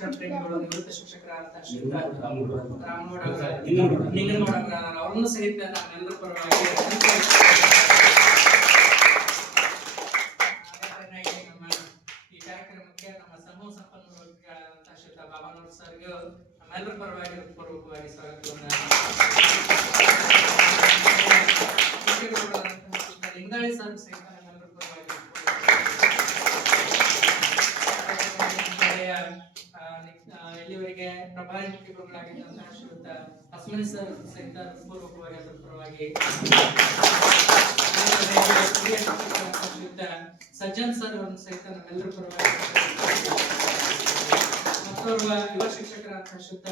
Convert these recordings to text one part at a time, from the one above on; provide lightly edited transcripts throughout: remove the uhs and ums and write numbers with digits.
ಶಿಕ್ಷಣ ಪ್ರೇಮಿಗಳು ನಿವೃತ್ತ ಶಿಕ್ಷಕರಾದಂತ ರಾಮಗೌಡ ನಿಂಗನಗೌಡ ಅವರನ್ನು ಸಹಿತ ನಾವೆಲ್ಲರ ಪರವಾಗಿ ನಮ್ಮ ಈ ಕಾರ್ಯಕ್ರಮಕ್ಕೆ ನಮ್ಮ ಸಮೂಹ ಸಂಪನ್ಮೂಲ ವ್ಯಕ್ತಿಗಳಾದಂತಹ ಶ್ರೀಯುತ ಬಾಬಾನೂರ್ ಸರ್ಗೆ ನಮ್ಮೆಲ್ಲರ ಪರವಾಗಿ ಪೂರ್ವಕವಾಗಿ ಸ್ವಾಗತವನ್ನು ಲಿಂಗಾಳಿ ಸರ್ ಸಹಿತ ನಮ್ಮೆಲ್ಲರ ಪರವಾಗಿ ಇಲ್ಲಿವರೆಗೆ ಪ್ರಭಾರಿ ಮುಖ್ಯಗಳಾಗಿದ್ದಂತಹ ಶ್ರೀಯುತ ಅಸ್ಮಿನ್ ಸರ್ ಸಹಿತ ಪೂರ್ವಕವಾಗಿ ಅದರ ಪರವಾಗಿ ಶ್ರೀಯುತ ಸಜ್ಜನ್ ಸರ್ ಅವರನ್ನು ಸಹಿತ ನಮ್ಮೆಲ್ಲರ ಪರವಾಗಿ ಮತ್ತೋರ್ವ ಯುವ ಶಿಕ್ಷಕರಾದ ಶ್ರೀಯುತ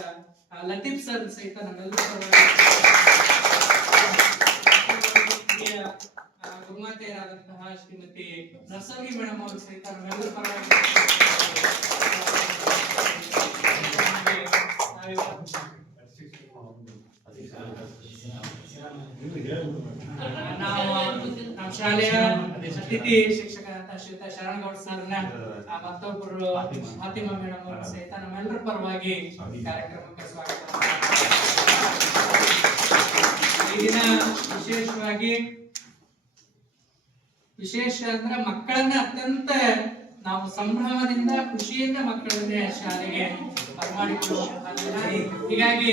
ಲತೀಫ್ ಸರ್ ಸಹಿತ ನಮ್ಮೆಲ್ಲರ ಪರವಾಗಿ ಗುರುಮಾತೆಯರಾದಂತಹ ಶ್ರೀಮತಿ ನರ್ಸರಿ ಮೇಡಮ್ ಅವರು ಸಹಿತ ನಮ್ಮೆಲ್ಲರ ಪರವಾಗಿ ನಾವು ನಮ್ಮ ಶಾಲೆಯ ಅತಿಥಿ ಶಿಕ್ಷಕರಾದ ಶ್ರೀಯುತ ಶರಣಗೌಡ ಸರ್ನ ಮತ್ತೊಬ್ಬರು ಫಾತಿಮಾ ಮೇಡಮ್ ಅವರು ಸಹಿತ ನಮ್ಮೆಲ್ಲರ ಪರವಾಗಿ ಕಾರ್ಯಕ್ರಮಕ್ಕೆ ಸ್ವಾಗತ. ಈ ದಿನ ವಿಶೇಷ ಅಂದ್ರೆ ಮಕ್ಕಳನ್ನ ಅತ್ಯಂತ ನಾವು ಸಂಭ್ರಮದಿಂದ ಖುಷಿಯಿಂದ ಮಕ್ಕಳನ್ನ ಶಾಲೆಗೆ ಬರಮಾಡಿಕೊಳ್ಳುವ. ಹೀಗಾಗಿ